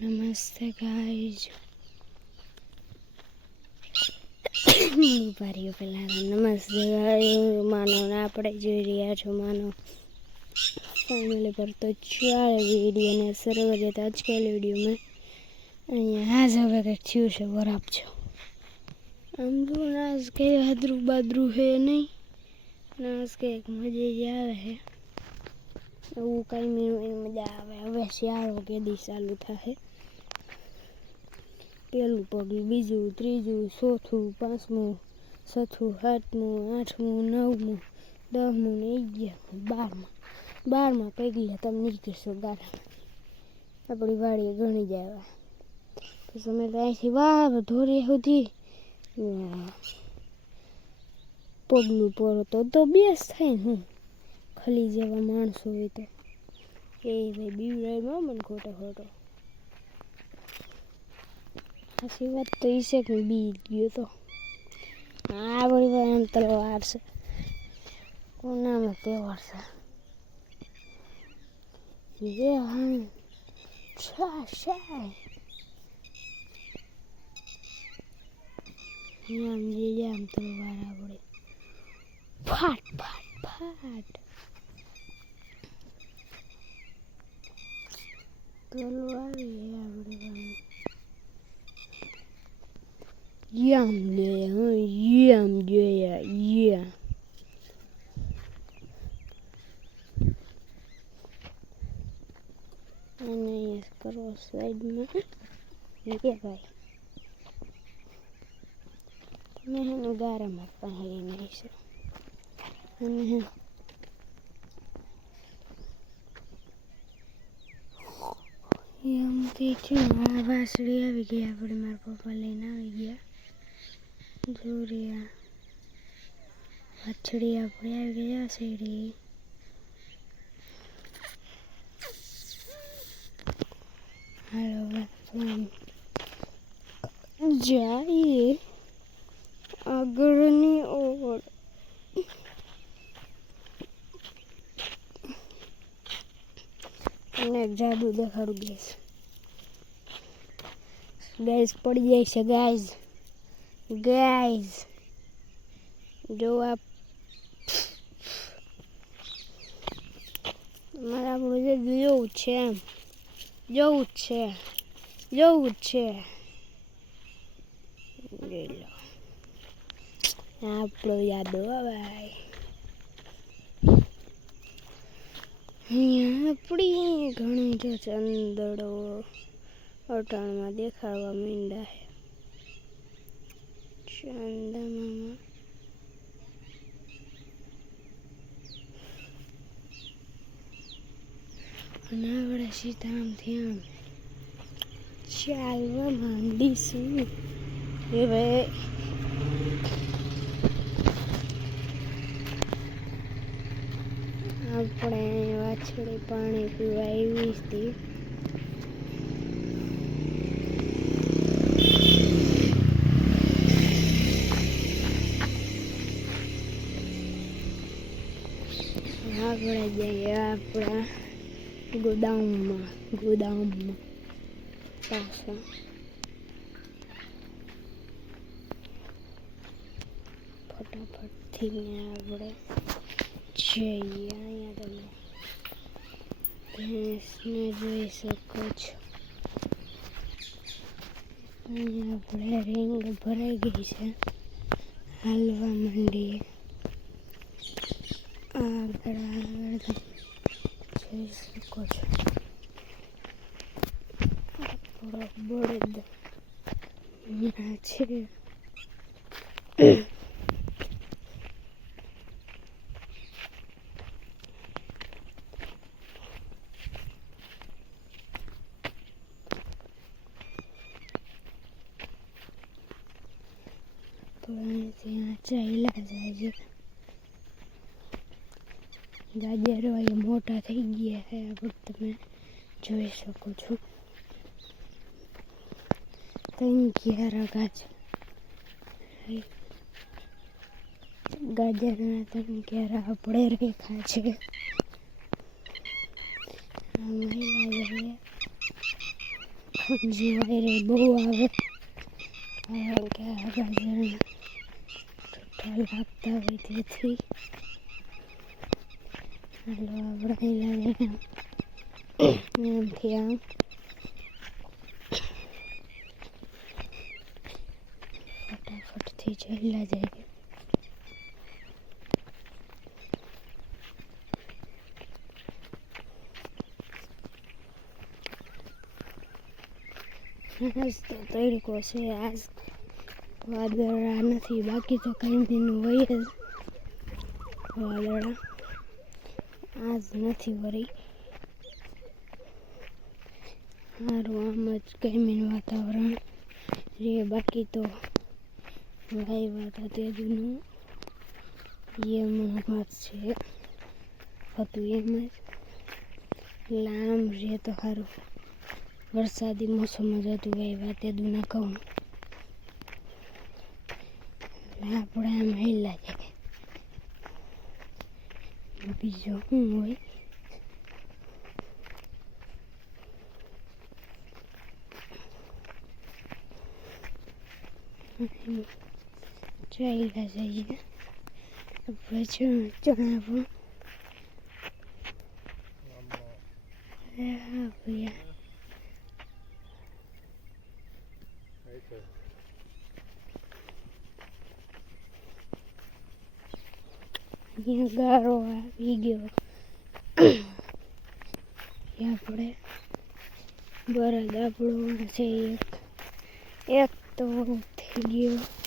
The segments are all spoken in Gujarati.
નમસ્તે ગાઈઝ ભારીઓ પેલા નમસ્તે ગાઈઝ માનો આપણે જોઈ રહ્યા છો, માનો. ફેમિલી પર તો ચાલે વિડીયોને શરૂ કરીએ તો આજકાલ વિડીયોમાં અહીંયા હાજ હવે કંઈક થયું છે બરાબર છો. આમ તો નાસ કંઈ હાદરું બાદરું છે નહીં નાસ કંઈક મજા જ આવે છે એવું કંઈ મેળવીને મજા આવે. હવે શિયાળો કેદી ચાલુ થાય પેલું પગલું, બીજું, ત્રીજું, ચોથું, પાંચમું, છઠ્ઠું, સાતમું, આઠમું, નવમું, દસમું ને અગિયારમું, બારમું. બારમાં પગલે તમે નીકળશો ગાડા આપણી વાડીએ ગણી જાય પછી અમે તો અહીંથી વાહ ધોરી સુધી. પગલું પડો તો તો બેસ થાય હું. ખલી જેવા માણસો હોય તો. એ ભાઈ બીવડાય મને ખોટો ખોટો. સાચી વાત તો એ છે કે બી ગયો તો. આ વળી ભાઈ એમ તલવાર છે. કોનામાં તહેવાર છે? જે હા છા શાય આમ જે આમ તલવાર આપણે ફાટ ફાટ ફાટ. તલવાર આપણે પાસે Yum, yeah, yum, yeah, yeah. અને કરો સાઈડમાં કે ભાઈ તમે એને ગારામાં પહેલી નહીં છે અને એમથી છે આ વાસળી આવી ગઈ આપણે મારા પપ્પા લઈને આવી ગયા. જોરિયા. વાછડી આપણે આવી ગયા શેરી. હાલો જઈએ આગળની ઓર. અને જાદુ દેખાડું ગેસ. ગેસ પડી જાય છે ગાઈઝ ગાઈઝ જો આપ મારે આપણું જે જોવું છે એમ જોવું છે જોવું છે આપણો યાદો ભાઈ અહીંયા આપણી ઘણી જો ચંદડો અટાણમાં દેખાડવા માંડ્યા. છે ચંદામામાં અને આપણે સીધા ચાલવા માંડીશું. એ ભાઈ આપણે વાછડી પાણી પીવા આવી હતી. જઈએ આપણા ગોદામમાં ગોદામમાં પાછા ફટાફટથી આપણે જઈએ અહીંયા તમે ભેંસને જોઈ શકો છો અહીંયા આપણે રીંગ ભરાઈ ગઈ છે હાલવા માંડીએ આગળ આગળ જોઈ શકો છો આપણો બળદ અહીંયા છે તો અહીંયા ચાલ્યા જાય છે ગાજરો એ મોટા થઈ ગયા છે આગળ તમે જોઈ શકો છો. ત્રણ ક્યારા ગાજ. ગાજરના ત્રણ ક્યારા આપણે રેખા છે? જીવાય વાયરે બહુ આવે. કારણ કે આ ગાજર ઠઠ્ઠા લાગતા હોય તેથી. આપણે લાગે એમથી આમ ફટાફટથી ચાલ્યા જાય આજ તો તડકો છે આજ વાદળા નથી બાકી તો કંઈ દીનું હોય જ વાદળા આજ નથી વળી સારું આમ જ ગરમીનું વાતાવરણ. રે બાકી તો વાયવા હતા તે જૂનું એમ વાત છે. હતું એમ જ. લામ રે તો સારું વરસાદી મોસમ જ હતું વાયવા તે દૂના કહું આપણે આમ હેલા જાય. બીજું શું હોય ચાલ્યા જઈએ પછી ચણા પણ હા ભૈયા અહીંયા ગારો આવી ગયો આપણે બરાબર આપણો છે એક એક તો થઈ ગયો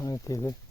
અહીંથી લે तो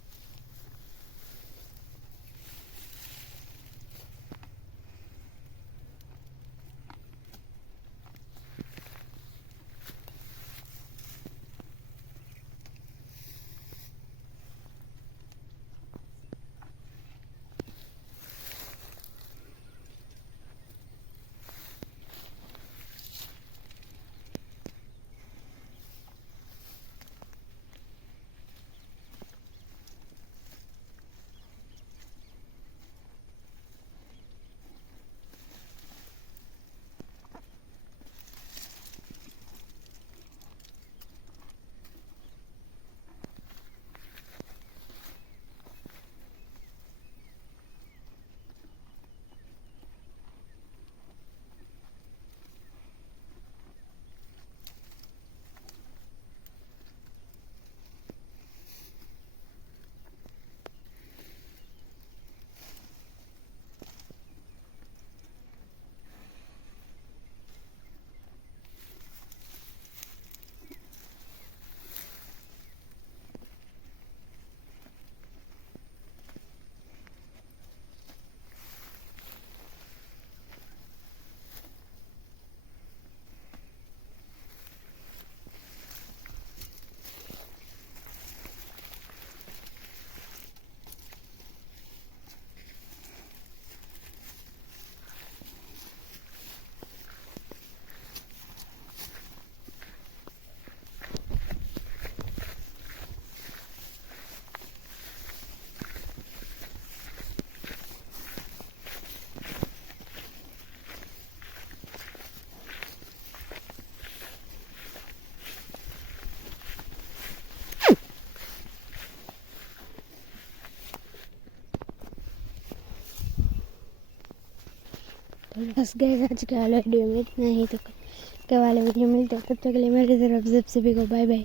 बस गए आज के वाले वीडियो में इतना ही तो के वाले वीडियो मिलते हैं तब तक के लिए मेरी तरफ से सभी को बाय बाय